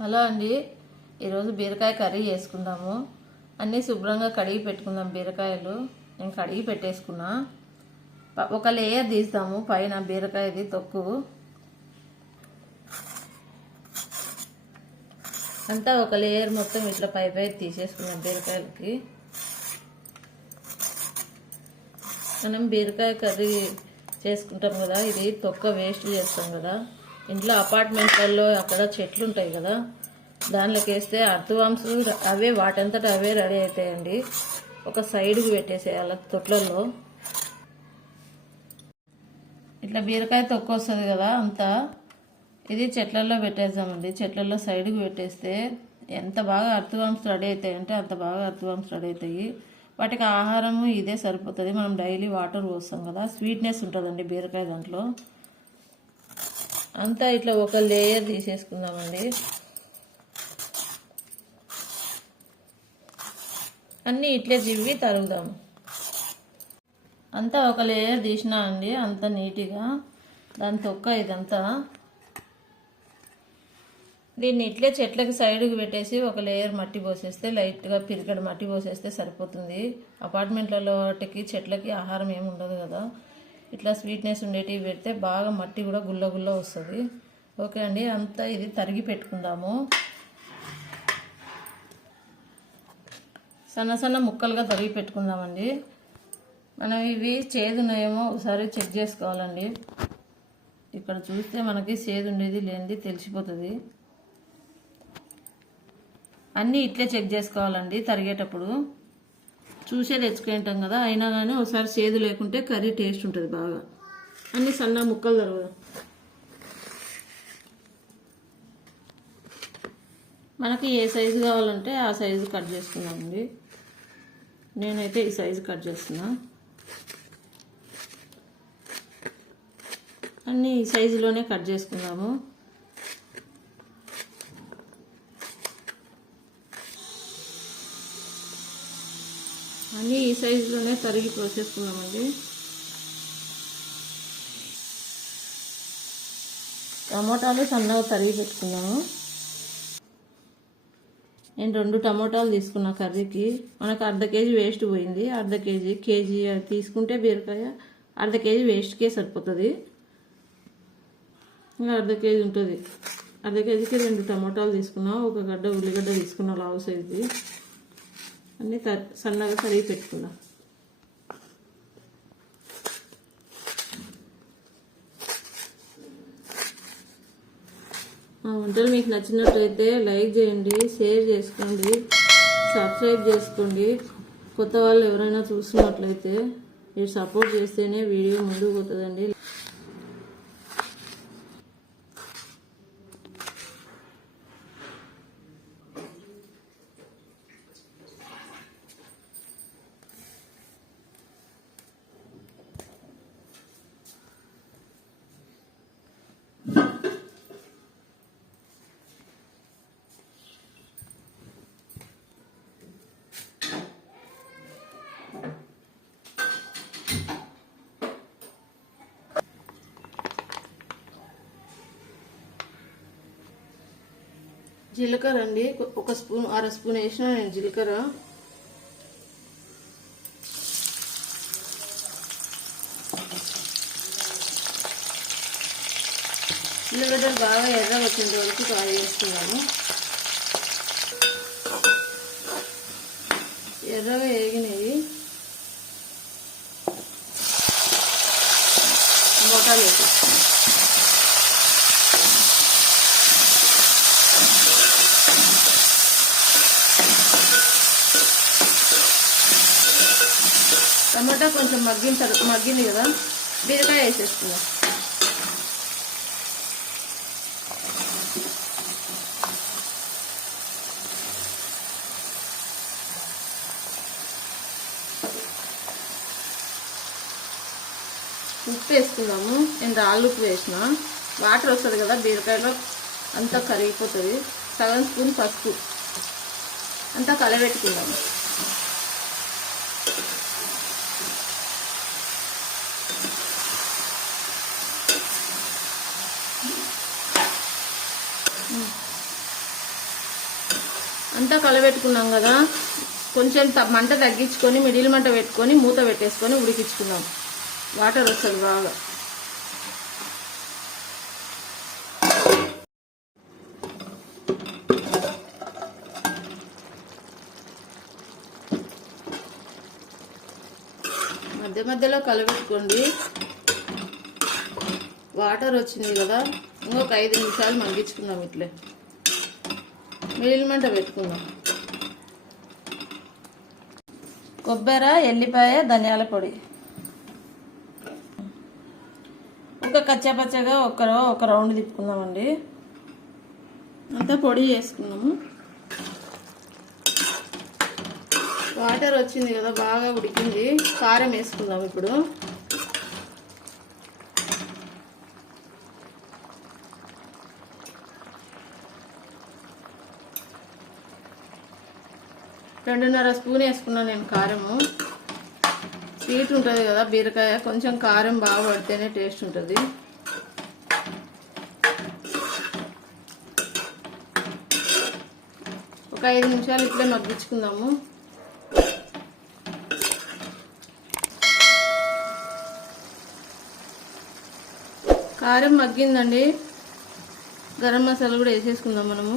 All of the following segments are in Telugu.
హలో అండి, ఈరోజు బీరకాయ కర్రీ చేసుకుందాము. అన్నీ శుభ్రంగా కడిగి పెట్టుకుందాం. బీరకాయలు నేను కడిగి పెట్టేసుకున్నా. ఒక లేయర్ తీస్తాము పైన బీరకాయది తొక్కు అంతా ఒక లేయర్ మొత్తం ఇట్లా పై తీసేసుకున్నాం. బీరకాయలకి మనం బీరకాయ కర్రీ చేసుకుంటాం కదా, ఇది తొక్క వేస్ట్ చేస్తాం కదా. ఇంట్లో అపార్ట్మెంట్లలో అక్కడ చెట్లు ఉంటాయి కదా, దానిలోకి వేస్తే అర్థవాంశ అవే వాటంతటా అవే రెడీ అవుతాయండి. ఒక సైడ్కి పెట్టేసేయాలి తొట్లలో. ఇట్లా బీరకాయ తొక్క వస్తుంది కదా, అంతా ఇది చెట్లలో పెట్టేద్దామండి. చెట్లలో సైడ్కి పెట్టేస్తే ఎంత బాగా అర్థవాంశ రెడీ అవుతాయి అంటే అంత బాగా అర్థవాంశ రెడీ అవుతాయి. వాటికి ఆహారము ఇదే సరిపోతుంది. మనం డైలీ వాటర్ పోస్తాం కదా, స్వీట్నెస్ ఉంటుందండి బీరకాయ దాంట్లో. అంతా ఇట్లా ఒక లేయర్ తీసేసుకుందామండి. అన్నీ ఇట్లే జివ్వి తరుగుదాము. అంతా ఒక లేయర్ తీసినా అండి, అంత నీట్గా. దాని తొక్క ఇదంతా దీన్ని ఇట్లే చెట్లకి సైడ్కి పెట్టేసి ఒక లేయర్ మట్టి పోసేస్తే, లైట్గా పిరికడ మట్టి పోసేస్తే సరిపోతుంది. అపార్ట్మెంట్లలో వాటికి చెట్లకి ఆహారం ఏమి ఉండదు కదా, ఇట్లా స్వీట్నెస్ ఉండేటివి పెడితే బాగా మట్టి కూడా గుల్ల గుల్ల వస్తుంది. ఓకే అండి, అంతా ఇది తరిగి పెట్టుకుందాము. సన్న సన్న ముక్కలుగా తరిగి పెట్టుకుందామండి. మనం ఇవి చేదున్నాయేమో ఒకసారి చెక్ చేసుకోవాలండి. ఇక్కడ చూస్తే మనకి చేదు ఉండేది లేనిది తెలిసిపోతుంది. అన్నీ ఇట్లే చెక్ చేసుకోవాలండి. తరిగేటప్పుడు చూసే తెచ్చుకుంటాం కదా, అయినా కానీ ఒకసారి చేదు లేకుంటే కర్రీ టేస్ట్ ఉంటుంది బాగా. అన్నీ సన్న ముక్కలు తరుగుదాం. మనకి ఏ సైజు కావాలంటే ఆ సైజు కట్ చేసుకుందామండి. నేనైతే ఈ సైజు కట్ చేస్తున్నా. అన్నీ ఈ సైజులోనే కట్ చేసుకుందాము. అన్నీ ఈ సైజులోనే తరిగి పోసేసుకున్నామండి. టమోటాలు సన్నగా తరిగి పెట్టుకున్నాము. నేను 2 టమోటాలు తీసుకున్నా కర్రీకి. మనకు అర్ధ కేజీ వేస్ట్ పోయింది. కేజీ తీసుకుంటే బీరకాయ అర్ధ కేజీ వేస్ట్కే సరిపోతుంది. ఇంకా అర్ధ కేజీ ఉంటుంది. అర్ధ కేజీకి 2 టమోటాలు తీసుకున్నా. ఒక గడ్డ ఉల్లిగడ్డ తీసుకున్నా లావు సైజుది. అన్నీ సన్నగా తరిగి పెట్టుకున్నా. మా వంటలు మీకు నచ్చినట్లయితే లైక్ చేయండి, షేర్ చేసుకోండి, సబ్స్క్రైబ్ చేసుకోండి. కొత్త వాళ్ళు ఎవరైనా చూస్తున్నట్లయితే మీరు సపోర్ట్ చేస్తేనే వీడియో ముందుకు పోతుందండి. జీలకర్ర అండి, ఒక స్పూన్ అర స్పూన్ వేసిన నేను జీలకర్ర. ఉల్లిగడ్డలు బాగా ఎర్రగా వచ్చేంత వరకు ఫ్రై చేసుకున్నాను. ఎర్రగా వేగినవి టమోటాలు వేసేస్తాను. టమాటా కొంచెం మగ్గింది కదా, బీరకాయ వేసేసుకుందాం. ఉప్పు వేసుకుందాము. నేను రాళ్ళు ఉప్పు వేసిన. వాటర్ వస్తుంది కదా బీరకాయలో, అంతా కరిగిపోతుంది. సగం స్పూన్ పసుపు. అంతా కలబెట్టుకుందాము. అంతా కలబెట్టుకున్నాం కదా, కొంచెం మంట తగ్గించుకొని మిడిల్ మంట పెట్టుకొని మూత పెట్టేసుకొని ఉడికించుకుందాం. వాటర్ వస్తుంది బాగా. మధ్య మధ్యలో కలబెట్టుకోండి. వాటర్ వచ్చింది కదా, ఇంకొక 5 నిమిషాలు మగ్గించుకుందాం. ఇట్లే మిడిల్ మంట పెట్టుకుందాం. కొబ్బరి, ఎల్లిపాయ, ధనియాల పొడి, ఒక కచ్చాపచ్చగా ఒక రౌండ్ తిప్పుకుందామండి. అంతా పొడి చేసుకున్నాము. వాటర్ వచ్చింది కదా, బాగా ఉడికింది. కారం వేసుకుందాం ఇప్పుడు. రెండున్నర స్పూన్ వేసుకున్నాను నేను కారము. స్వీట్ ఉంటుంది కదా బీరకాయ, కొంచెం కారం బాగా పడితేనే టేస్ట్ ఉంటుంది. ఒక 5 నిమిషాలు ఇట్లే మగ్గించుకుందాము. కారం మగ్గిందండి. గరం మసాలా కూడా వేసేసుకుందాం మనము.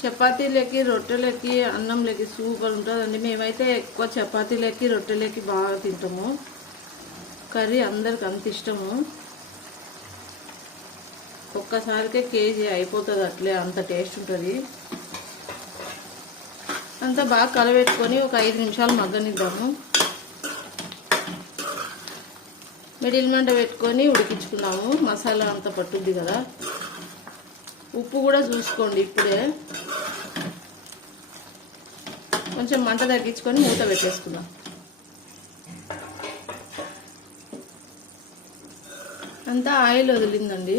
చపాతీలకి, రొట్టెలకి, అన్నంలోకి సూపర్ ఉంటుందండి. మేమైతే ఎక్కువ చపాతీలకి, రొట్టెలకి బాగా తింటాము. కర్రీ అందరికి అంత ఇష్టము. ఒక్కసారికే కేజీ అయిపోతుంది, అట్లే అంత టేస్ట్ ఉంటుంది. అంతా బాగా కలబెట్టుకొని ఒక 5 నిమిషాలు మగ్గనిద్దాము. మిడిల్ మంట పెట్టుకొని ఉడికించుకున్నాము. మసాలా అంతా పట్టుద్ది కదా. ఉప్పు కూడా చూసుకోండి ఇప్పుడే. కొంచెం మంట తగ్గించుకొని మూత పెట్టేసుకుందాం. అంతా ఆయిల్ వదిలిందండి.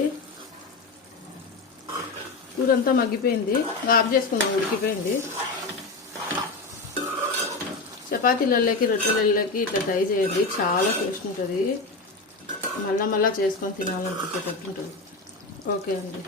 కూర అంతా మగ్గిపోయింది. ఆఫ్ చేసుకుందాం, ఉడికిపోయింది. చపాతీలలోకి, రొట్టెలలోకి ఇట్లా ట్రై చేయండి. చాలా టేస్ట్ ఉంటుంది. మళ్ళా చేసుకొని తినాలనిపించేటట్టు ఉంటుంది. ఓకే అండి.